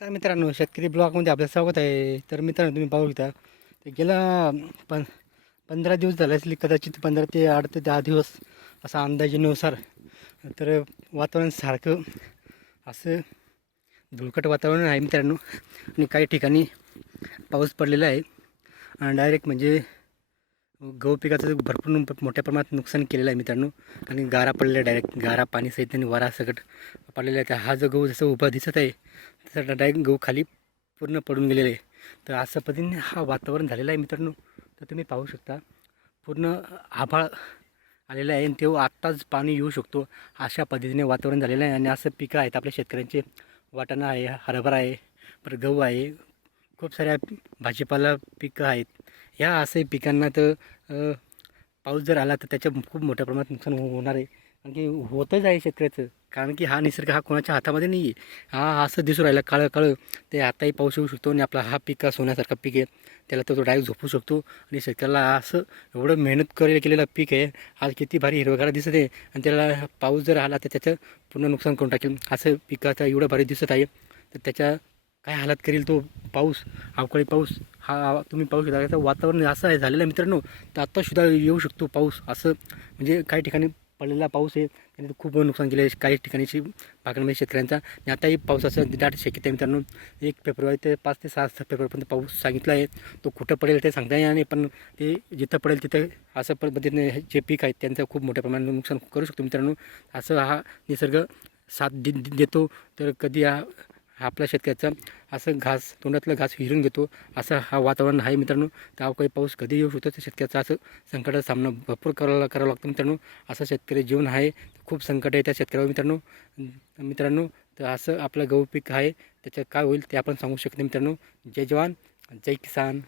तर मित्रांनो, शेतकरी ब्लॉगमध्ये आपलं स्वागत आहे. तर मित्रांनो, तुम्ही पाहू शकता ते गेला पण 15 दिवस झाले असले, कदाचित 15 ते 8 ते 10 दिवस असा अंदाजेनुसार. तर वातावरण सारखं असं धुळकट वातावरण आहे मित्रांनो. आणि काही ठिकाणी पाऊस पडलेला आहे आणि डायरेक्ट म्हणजे गहू पिकाचं भरपूर मोठ्या प्रमाणात नुकसान केलेलं आहे मित्रांनो. आणि गारा पडलेला डायरेक्ट गारा पाणी सहित आणि वारा सकट पडलेला आहे. तर हा जो गहू जसं उभा दिसत आहे तसं डायरेक्ट गहू खाली पूर्ण पडून गेलेले आहे. तर अशा पद्धतीने हा वातावरण झालेलं आहे मित्रांनो. तर तुम्ही पाहू शकता पूर्ण आभाळ आलेलं आहे आणि तेव्हा आत्ताच पाणी येऊ शकतो अशा पद्धतीने वातावरण झालेलं आहे. आणि असं पिकं आहेत आपल्या शेतकऱ्यांचे. वाटाणा आहे, हरभरा आहे, परत गहू आहे, खूप साऱ्या भाजीपाला पिकं आहेत. ह्या असे पिकांना तर पाऊस जर आला तर त्याच्या खूप मोठ्या प्रमाणात नुकसान होणार आहे. कारण की होतच आहे शेतकऱ्याचं. कारण की हा निसर्ग हा कोणाच्या हातामध्ये नाही आहे. हा असं दिसून राहिलं काळं काळं. ते आताही पाऊस येऊ शकतो आणि आपला हा पीक सोन्यासारखा पीक आहे, त्याला तो डायरेक्ट झोपू शकतो. आणि शेतकऱ्याला असं एवढं मेहनत केलेलं पीक आहे, आज किती भारी हिरवगार दिसत आहे. आणि त्याला पाऊस जर आला तर त्याचं पूर्ण नुकसान करून टाकेल. असं पिकाचं एवढं भारी दिसत आहे. तर त्याच्या काय हालत करेल तो पाऊस, अवकाळी पाऊस. हा तुम्ही पाहू शकता. आता वातावरण असं आहे झालेलं आहे मित्रांनो. तर आत्तासुद्धा येऊ शकतो पाऊस. असं म्हणजे काही ठिकाणी पडलेला पाऊस आहे त्याने खूप नुकसान केलं आहे काही ठिकाणीची भागांमध्ये शेतकऱ्यांचा. आणि आताही पावसाचं दाट शक्यता आहे मित्रांनो. 1 फेब्रुवारी ते 5 ते 6 फेब्रुवारीपर्यंत पाऊस सांगितला आहे. तो कुठं पडेल ते सांगता येणार नाही, पण ते जिथं पडेल तिथं असं पद्धतीने जे पीक आहेत त्यांचं खूप मोठ्या प्रमाणात नुकसान करू शकतो मित्रांनो. असं हा निसर्ग साथ देतो. तर कधी आपल्या शेतकऱ्याचा असं घास तोंडातलं घास हिरून घेतो असं हा वातावरण आहे मित्रांनो. तर अवकाळी पाऊस कधी येऊ शकतो. तर शेतकऱ्याचा असं संकटाचा सामना भरपूर करावा लागतो मित्रांनो. असं शेतकरी जीवन आहे. खूप संकट आहे त्या शेतकऱ्यावर मित्रांनो. तर असं आपलं गहू पीक आहे, त्याचं काय होईल ते आपण सांगू शकतो मित्रांनो. जय जवान जय किसान.